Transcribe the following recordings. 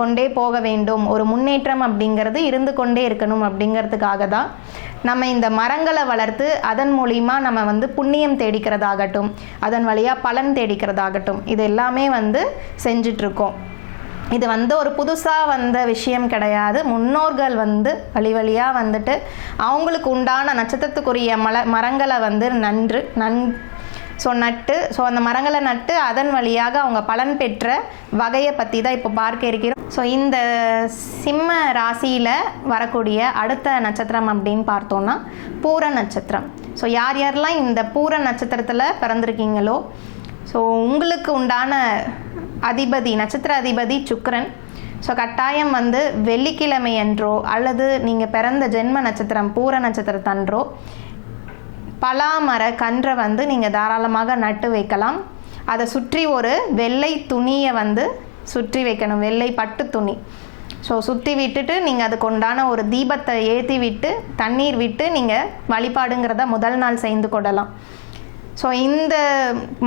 கொண்டே போக வேண்டும். ஒரு முன்னேற்றம் அப்படிங்கிறது இருந்து கொண்டே இருக்கணும் அப்படிங்கிறதுக்காக தான் நம்ம இந்த மரங்களை வளர்த்து அதன் மூலிமா நம்ம வந்து புண்ணியம் தேடிக்கிறதாகட்டும் அதன் வழியாக பலன் தேடிக்கிறதாகட்டும் இது எல்லாமே வந்து செஞ்சிட்ருக்கோம். இது வந்து ஒரு புதுசாக வந்த விஷயம் கிடையாது. முன்னோர்கள் வந்து வழி வழியாக வந்துட்டு அவங்களுக்கு உண்டான நட்சத்திரத்துக்குரிய மல மரங்களை வந்து நன்று நன் ஸோ நட்டு ஸோ அந்த மரங்களை நட்டு அதன் வழியாக அவங்க பலன் பெற்ற வகையை பற்றி தான் இப்போ பார்க்க இருக்கிறோம். ஸோ இந்த சிம்ம ராசியில் வரக்கூடிய அடுத்த நட்சத்திரம் அப்படின்னு பார்த்தோன்னா பூர நட்சத்திரம். ஸோ யார் யாரெல்லாம் இந்த பூர நட்சத்திரத்தில் பிறந்திருக்கீங்களோ ஸோ உங்களுக்கு உண்டான அதிபதி நட்சத்திர அதிபதி சுக்கரன். ஸோ கட்டாயம் வந்து வெள்ளிக்கிழமை என்றோ அல்லது நீங்கள் பிறந்த ஜென்ம நட்சத்திரம் பூர நட்சத்திரத்தன்றோ பலாமர கன்றை வந்து நீங்கள் தாராளமாக நட்டு வைக்கலாம். அதை சுற்றி ஒரு வெள்ளை துணியை வந்து சுற்றி வைக்கணும். வெள்ளை பட்டு துணி. ஸோ சுற்றி விட்டுட்டு நீங்கள் அதுக்கு உண்டான ஒரு தீபத்தை ஏற்றி விட்டு தண்ணீர் விட்டு நீங்கள் வழிபாடுங்கிறத முதல் நாள் செய்து கொள்ளலாம். ஸோ இந்த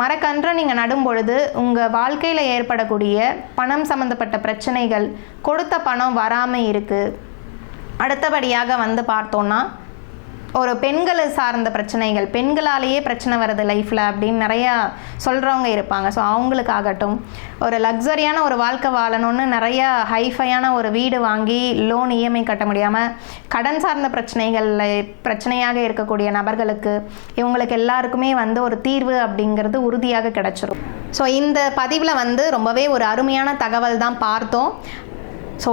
மரக்கன்றை நீங்கள் நடும் பொழுது உங்கள் வாழ்க்கையில் ஏற்படக்கூடிய பணம் சம்மந்தப்பட்ட பிரச்சனைகள் கொடுத்த பணம் வராமல் இருக்குது அடுத்தபடியாக வந்து பார்த்தோன்னா ஒரு பெண்களை சார்ந்த பிரச்சனைகள் பெண்களாலேயே பிரச்சனை வருது லைஃப்பில் அப்படின்னு நிறையா சொல்கிறவங்க இருப்பாங்க. ஸோ அவங்களுக்காகட்டும் ஒரு லக்ஸரியான ஒரு வாழ்க்கை வாழணும்னு நிறையா ஹைஃபையான ஒரு வீடு வாங்கி லோன் இஎம்ஐ கட்ட முடியாமல் கடன் சார்ந்த பிரச்சனைகளில் பிரச்சனையாக இருக்கக்கூடிய நபர்களுக்கு இவங்களுக்கு எல்லாருக்குமே வந்து ஒரு தீர்வு அப்படிங்கிறது உறுதியாக கிடச்சிரும். ஸோ இந்த பதிவில் வந்து ரொம்பவே ஒரு அருமையான தகவல் தான் பார்த்தோம். ஸோ